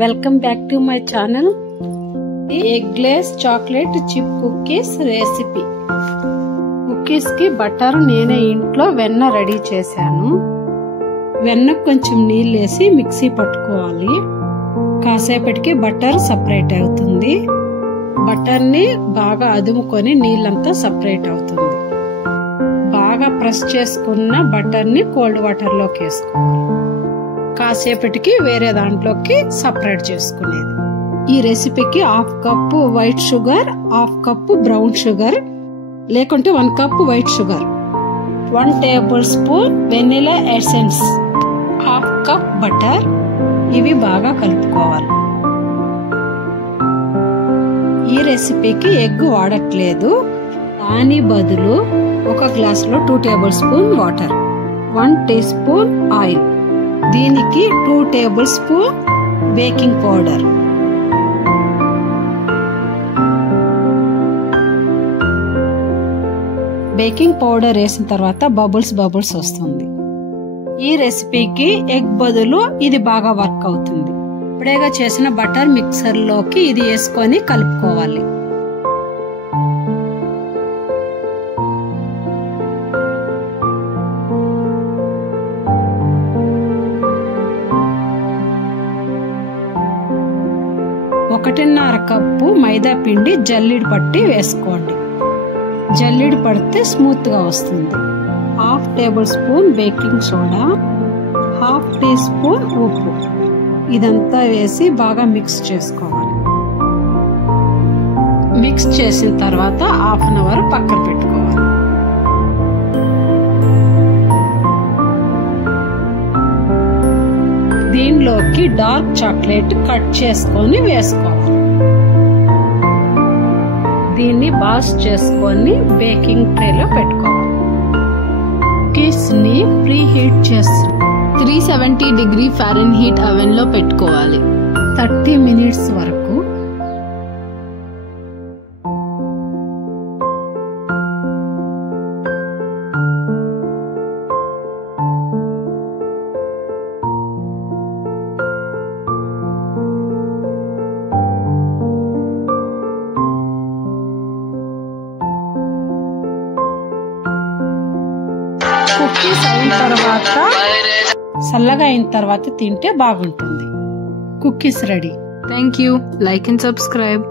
Welcome back to my channel. Eggless chocolate chip cookies recipe. Cookies కి butter నేనే ఇంట్లో వెన్న రెడీ చేశాను. వెన్న కొంచెం నీళ్ళు వేసి మిక్సీ పట్టుకోవాలి. కాసేపటికి బటర్ సపరేట్ అవుతుంది. బటర్ ని బాగా అదుముకొని నీళ్ళంతా సపరేట్ అవుతుంది. బాగా ప్రెస్ చేసుకున్న బటర్ ని కోల్డ్ వాటర్ లోకి వేసుకోవాలి. కాసేపటికి వేరే దాంట్లోకి సపరేట్ చేసుకునేది. ఈ రెసిపీకి 1/2 cup white sugar, 1/2 cup brown sugar, లేకుంటే 1 cup white sugar, 1 table spoon vanilla essence, 1/2 cup butter, ఇవి బాగా కలుపుకోవాలి. ఈ రెసిపీకి ఎగ్ వాడట్లేదు. దాని బదులు ఒక గ్లాసులో 2 tablespoon water, 1 teaspoon oil, దీనికి 2 tablespoon baking powder, baking powder వేసిన తర్వాత బబుల్స్ వస్తుంది. ఈ రెసిపీకి ఎగ్ బదులు ఇది బాగా వర్క్ అవుతుంది. ఇప్పుడేగా చేసిన బటర్ మిక్సర్ లోకి ఇది వేసుకొని కలుపుకోవాలి. ఒకటిన్నర కప్పు మైదా పిండి జల్లిడి పట్టి వేసుకోండి. జల్లిడి పడితే స్మూత్ గా వస్తుంది. 1/2 tablespoon baking soda, 1/2 teaspoon ఉప్పు, ఇదంతా వేసి బాగా మిక్స్ చేసుకోవాలి. మిక్స్ చేసిన తర్వాత 1/2 అవర్ పక్కన పెట్టుకోవాలి. దీనిలోకి డార్క్ చాక్లెట్ కట్ చేసుకొని వేసుకోవాలి. దీన్ని బాస్ చేసుకొని బేకింగ్ ట్రేలో పెట్టుకోవాలి. కుకీస్ ని ప్రీ హీట్ చేస్తాం. 370 డిగ్రీ ఫారెన్హీట్ అవెన్ లో పెట్టుకోవాలి 30 మినిట్స్ వరకు. కుకీస్ అయిన తర్వాత చల్లగా అయిన తర్వాత తింటే బాగుంటుంది. Cookies ready. Thank you. Like and subscribe.